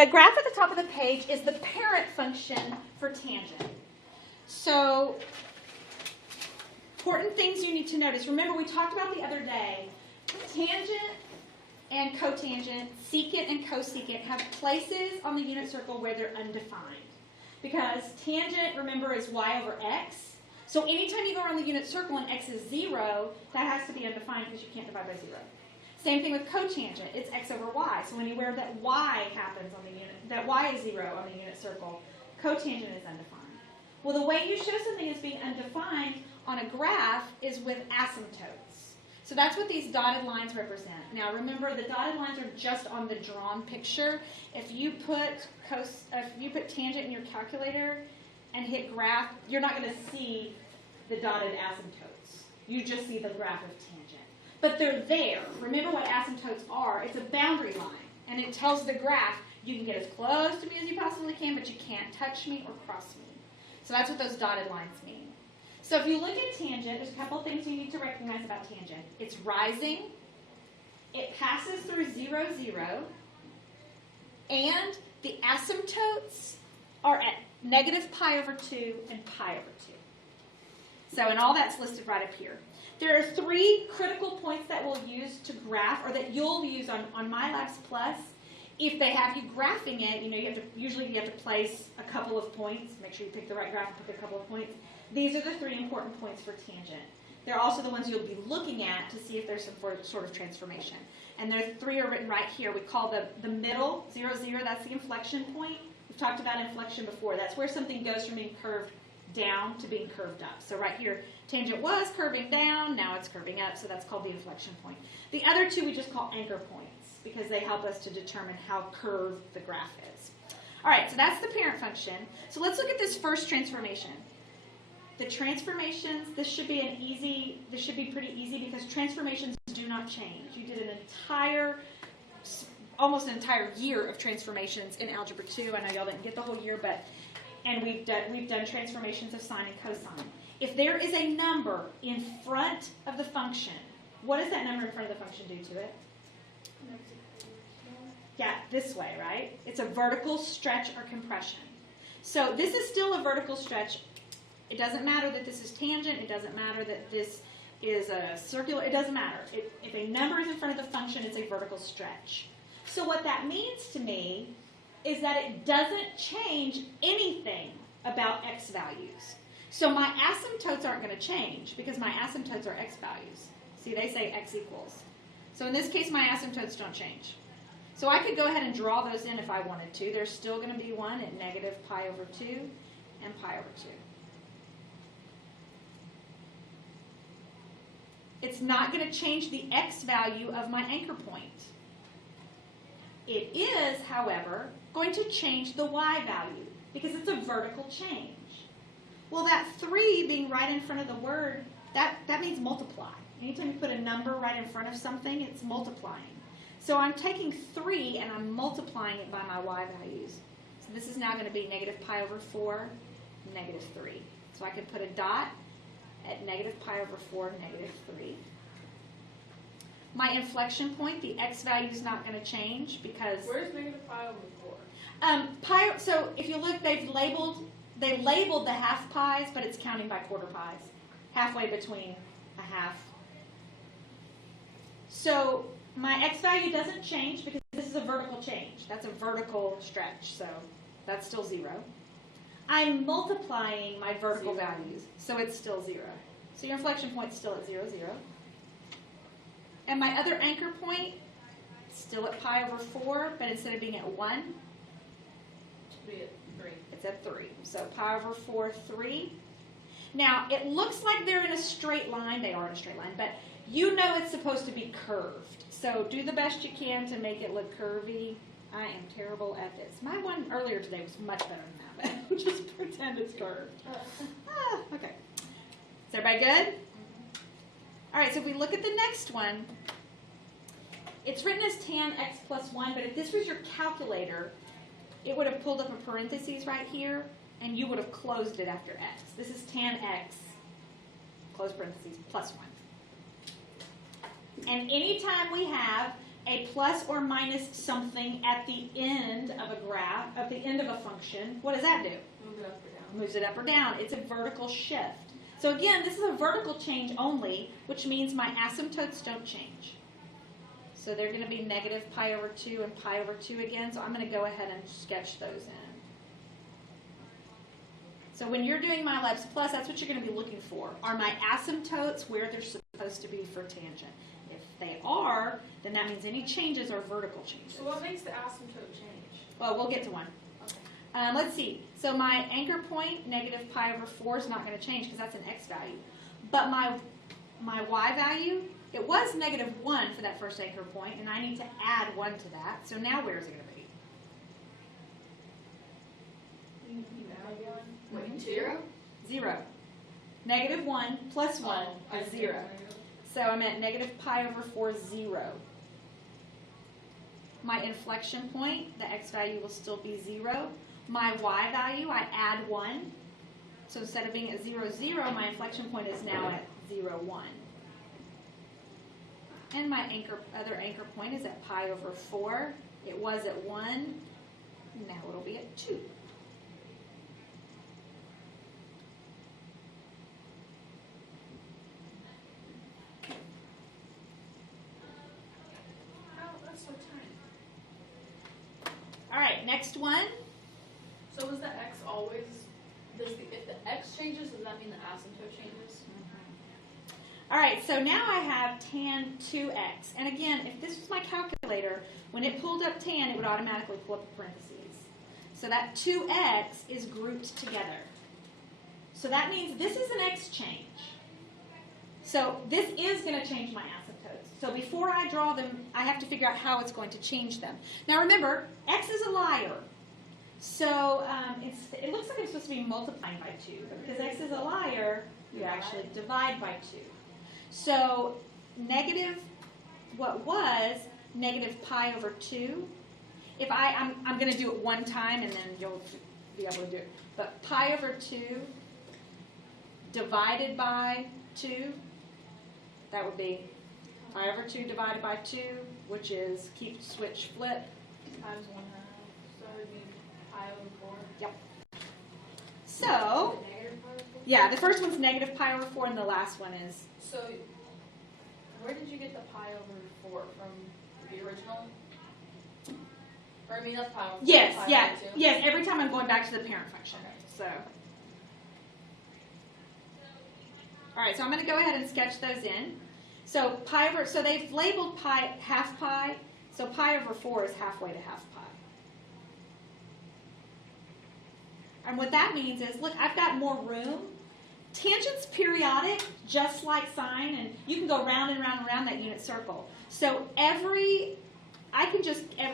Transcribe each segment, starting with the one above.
The graph at the top of the page is the parent function for tangent. So, important things you need to notice. Remember, we talked about the other day, tangent and cotangent, secant and cosecant have places on the unit circle where they're undefined. Because tangent, remember, is y over x. So anytime you go around the unit circle and x is 0, that has to be undefined because you can't divide by 0. Same thing with cotangent. It's x over y. So anywhere that y happens on the unit, that y is 0 on the unit circle, cotangent is undefined. Well, the way you show something as being undefined on a graph is with asymptotes. So that's what these dotted lines represent. Now remember, the dotted lines are just on the drawn picture. If you put tangent in your calculator and hit graph, you're not going to see the dotted asymptotes. You just see the graph of tangent. But they're there. Remember what asymptotes are. It's a boundary line. And it tells the graph, you can get as close to me as you possibly can, but you can't touch me or cross me. So that's what those dotted lines mean. So if you look at tangent, there's a couple of things you need to recognize about tangent. It's rising. It passes through 0, 0. And the asymptotes are at negative pi over 2 and pi over 2. So, and all that's listed right up here. There are 3 critical points that we'll use to graph, or that you'll use on MyLabs Plus. If they have you graphing it, usually you have to place a couple of points. Make sure you pick the right graph and pick a couple of points. These are the 3 important points for tangent. They're also the ones you'll be looking at to see if there's some sort of transformation. And the 3 are written right here. We call the middle, 0, 0, that's the inflection point. We've talked about inflection before. That's where something goes from being curved down to being curved up. So right here, tangent was curving down, now it's curving up, so that's called the inflection point. The other 2 we just call anchor points because they help us to determine how curved the graph is. All right, so that's the parent function. So let's look at this first transformation. The transformations, this should be pretty easy because transformations do not change. You did almost an entire year of transformations in Algebra 2. I know y'all didn't get the whole year, and we've done transformations of sine and cosine. If there is a number in front of the function, what does that number in front of the function do to it? Yeah, this way, right? It's a vertical stretch or compression. So this is still a vertical stretch. It doesn't matter that this is tangent. It doesn't matter that this is a circular. It doesn't matter. If a number is in front of the function, it's a vertical stretch. So what that means to me is that it doesn't change anything about x values. So my asymptotes aren't going to change because my asymptotes are x values. See, they say x equals. So in this case, my asymptotes don't change. So I could go ahead and draw those in if I wanted to. There's still going to be one at negative pi over 2 and pi over 2. It's not going to change the x value of my anchor point. It is, however, going to change the y value because it's a vertical change. Well, that 3 being right in front of the word, that means multiply. Anytime you put a number right in front of something, it's multiplying. So I'm taking 3 and I'm multiplying it by my y values. So this is now going to be negative pi over 4, negative 3. So I can put a dot at negative pi over 4, negative 3. My inflection point, the x value is not going to change because... Where's negative pi over 4? So if you look, they labeled the half pies, but it's counting by quarter pies. Halfway between a half. So my x value doesn't change because this is a vertical change. That's a vertical stretch, so that's still 0. I'm multiplying my vertical values, so it's still 0. So your inflection point is still at 0, 0. And my other anchor point, still at pi over 4, but instead of being at 1, It should be at 3. it's at 3. So pi over 4, 3. Now, it looks like they're in a straight line. They are in a straight line, but you know it's supposed to be curved. So do the best you can to make it look curvy. I am terrible at this. My one earlier today was much better than that, but just pretend it's curved. Okay. Is everybody good? All right, so if we look at the next one, it's written as tan x plus 1, but if this was your calculator, it would have pulled up a parentheses right here, and you would have closed it after x. This is tan x, close parentheses, plus 1. And anytime we have a plus or minus something at the end of a graph, at the end of a function, what does that do? Move it up or down. Moves it up or down. It's a vertical shift. So again, this is a vertical change only, which means my asymptotes don't change. So they're going to be negative pi over 2 and pi over 2 again. So I'm going to go ahead and sketch those in. So when you're doing MyLabs Plus, that's what you're going to be looking for. Are my asymptotes where they're supposed to be for tangent? If they are, then that means any changes are vertical changes. So what makes the asymptote change? Well, we'll get to one. Okay. Let's see. So my anchor point, negative pi over 4, is not going to change because that's an x value. But my y value, it was negative 1 for that first anchor point, and I need to add 1 to that. So now where is it going to be? You add 1. Wait, 0? 0. Negative 1 plus 1 is 0. So I'm at negative pi over 4, 0. My inflection point, the x value will still be 0. My y value, I add 1. So instead of being at 0, 0, my inflection point is now at 0, 1. And my other anchor point is at pi over 4. It was at 1. Now it'll be at 2. All right, next one. So is the x always, if the x changes, does that mean the asymptote changes? All right, so now I have tan 2x. And again, if this was my calculator, when it pulled up tan, it would automatically pull up the parentheses. So that 2x is grouped together. So that means this is an x change. So this is going to change my asymptotes. So before I draw them, I have to figure out how it's going to change them. Now remember, x is a liar. So it looks like I'm supposed to be multiplying by 2. But because x is a liar, you actually divide by 2. So negative, what was negative pi over 2. If I'm going to do it one time and then you'll be able to do it. But pi over 2 divided by 2, that would be pi over 2 divided by 2, which is keep switch flip. Times 1/2. So it would be pi over 4. Yep. So, yeah, the first one's negative pi over 4 and the last one is... So, where did you get the pi over 4 from the original? Or I mean, that's pi over 4. Yes, pi yeah, over 2. yes, every time I'm going back to the parent function. So, all right, so I'm going to go ahead and sketch those in. So pi over, so they've labeled pi half pi, so pi over 4 is halfway to half pi. And what that means is, look, I've got more room. Tangent's periodic, just like sine, and you can go round and round and round that unit circle. So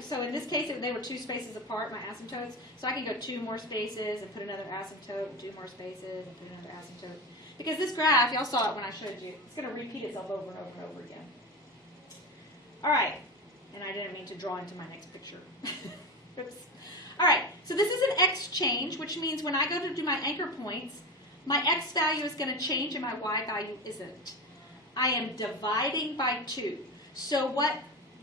so in this case, they were 2 spaces apart, my asymptotes, so I can go 2 more spaces and put another asymptote, and 2 more spaces and put another asymptote. Because this graph, y'all saw it when I showed you, it's going to repeat itself over and over and over again. All right, and I didn't mean to draw into my next picture. Oops. All right, so this is an x change, which means when I go to do my anchor points, my x value is going to change and my y value isn't. I am dividing by 2. So what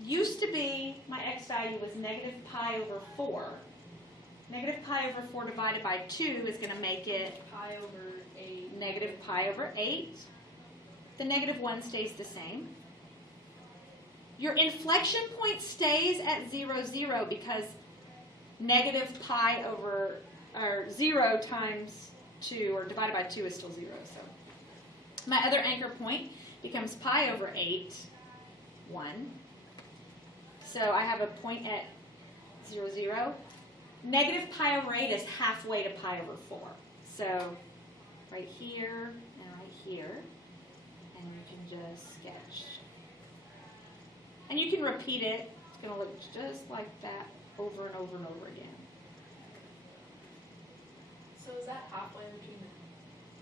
used to be my x value was negative pi over 4. Negative pi over 4 divided by 2 is going to make it Pi over 8. negative pi over 8. The negative 1 stays the same. Your inflection point stays at 0, 0 because negative pi over, or 0 times 2, or divided by 2 is still 0. So my other anchor point becomes pi over 8, 1. So I have a point at 0, 0. Negative pi over 8 is halfway to pi over 4. So right here and right here. And you can just sketch. And you can repeat it. It's going to look just like that over and over and over again. So is that halfway between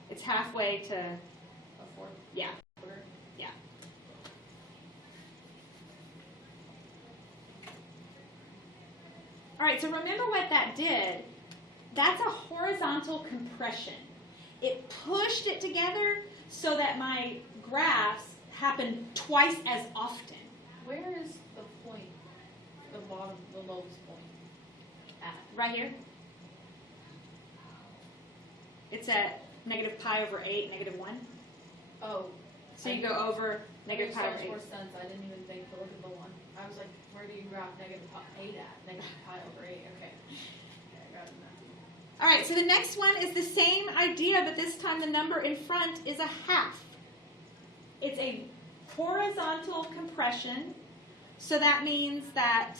It's halfway to, a fourth? yeah, Quarter? yeah. All right, so remember what that did. That's a horizontal compression. It pushed it together so that my graphs happen twice as often. Where is the point bottom, the lowest point? At? Right here. It's at negative pi over 8, negative 1. Oh. So you go over negative pi over Makes 8. more sense. I didn't even think to look at the one. I was like, where do you graph negative 8 at? Negative pi over 8. Okay. Okay, I got it now. All right, so the next one is the same idea, but this time the number in front is a half. It's a horizontal compression, so that means that,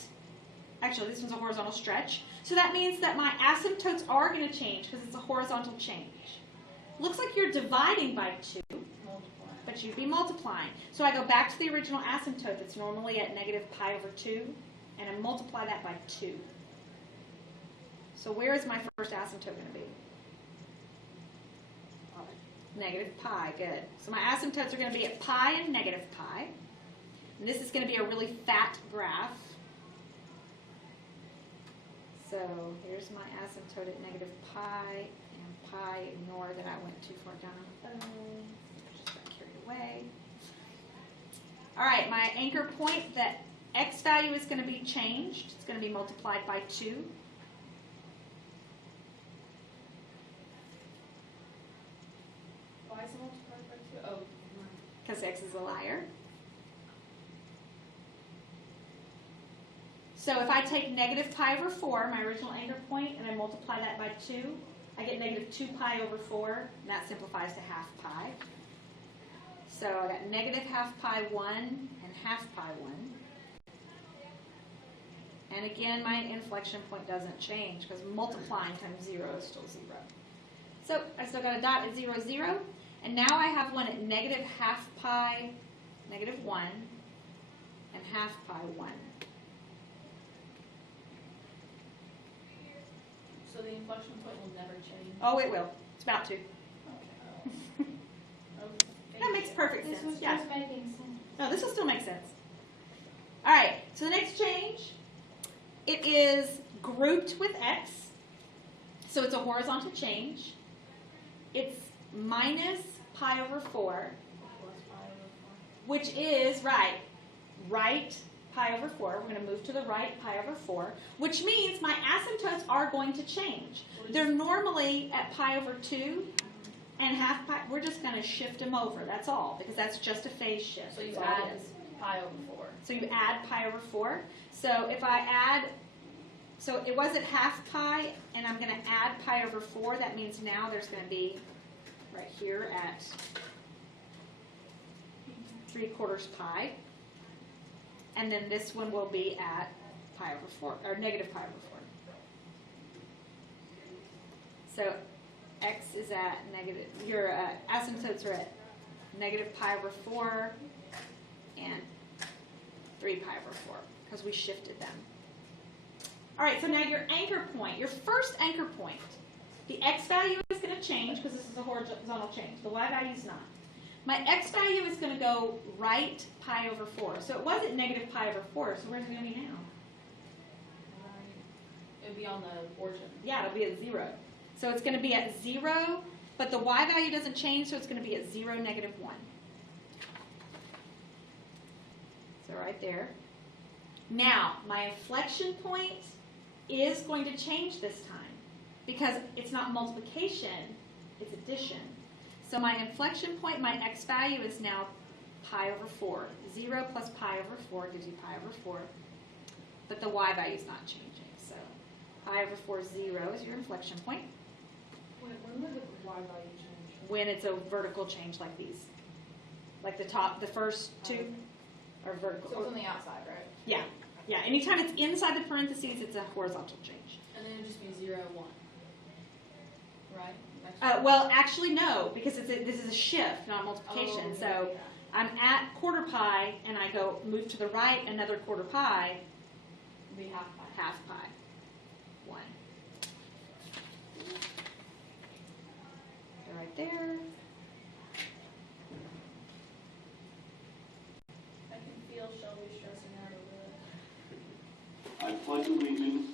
actually this one's a horizontal stretch, so that means that my asymptotes are going to change because it's a horizontal change. Looks like you're dividing by 2, but you'd be multiplying. So I go back to the original asymptote that's normally at negative pi over 2, and I multiply that by 2. So where is my first asymptote going to be? Negative pi, good. So my asymptotes are going to be at pi and negative pi. And this is going to be a really fat graph. So here's my asymptote at negative pi, and pi, ignore that I went too far down on the phone. Just got carried away. All right, my anchor point, that x value is going to be changed. It's going to be multiplied by 2. Why is it multiplied by 2? Oh. Because x is a liar. So if I take negative pi over 4, my original anchor point, and I multiply that by 2, I get negative 2 pi over 4, and that simplifies to half pi. So I got negative half pi 1 and half pi 1. And again, my inflection point doesn't change because multiplying times 0 is still 0. So I still got a dot at 0, 0. And now I have one at negative half pi, negative 1, and half pi 1. So the inflection point will never change? Oh, it will. It's about to. Okay. That makes perfect This sense. was Yeah. just making sense. No, this will still make sense. All right, so the next change, it is grouped with x. So it's a horizontal change. It's minus pi over 4, Plus pi over 4. which is, right pi over 4. We're going to move to the right pi over 4, which means my asymptotes are going to change. They're normally at pi over 2 and half pi. We're just going to shift them over, that's all, because that's just a phase shift. So you That's all add it is. pi over 4. So you add pi over 4. So if I add, so it was at half pi, and I'm going to add pi over 4. That means now there's going to be right here at 3/4 pi. And then this one will be at pi over 4, or negative pi over 4. So x is at negative, your asymptotes are at negative pi over 4 and 3 pi over 4, because we shifted them. All right, so now your anchor point, your first anchor point, the x value is going to change because this is a horizontal change. The y value is not. My x value is going to go right pi over 4. So it was at negative pi over 4, so where's it going to be now? It would be on the origin. Yeah, it'll be at 0. So it's going to be at 0, but the y value doesn't change, so it's going to be at 0, negative 1. So right there. Now, my inflection point is going to change this time because it's not multiplication, it's addition. So my inflection point, my x value is now pi over 4. 0 plus pi over 4 gives you pi over 4. But the y value is not changing. So pi over 4, 0 is your inflection point. When would the y value change? When it's a vertical change like these. Like the top, the first two are vertical. So it's on the outside, right? Yeah. Yeah. Anytime it's inside the parentheses, it's a horizontal change. And then it would just be 0, 1. Right? Well, actually, no, because this is a shift, not multiplication. Oh, okay, So yeah. I'm at 1/4 pi, and I go move to the right another 1/4 pi, It'd be half pi. half pi, 1. They're right there. I can feel Shelby stressing out over I pledge allegiance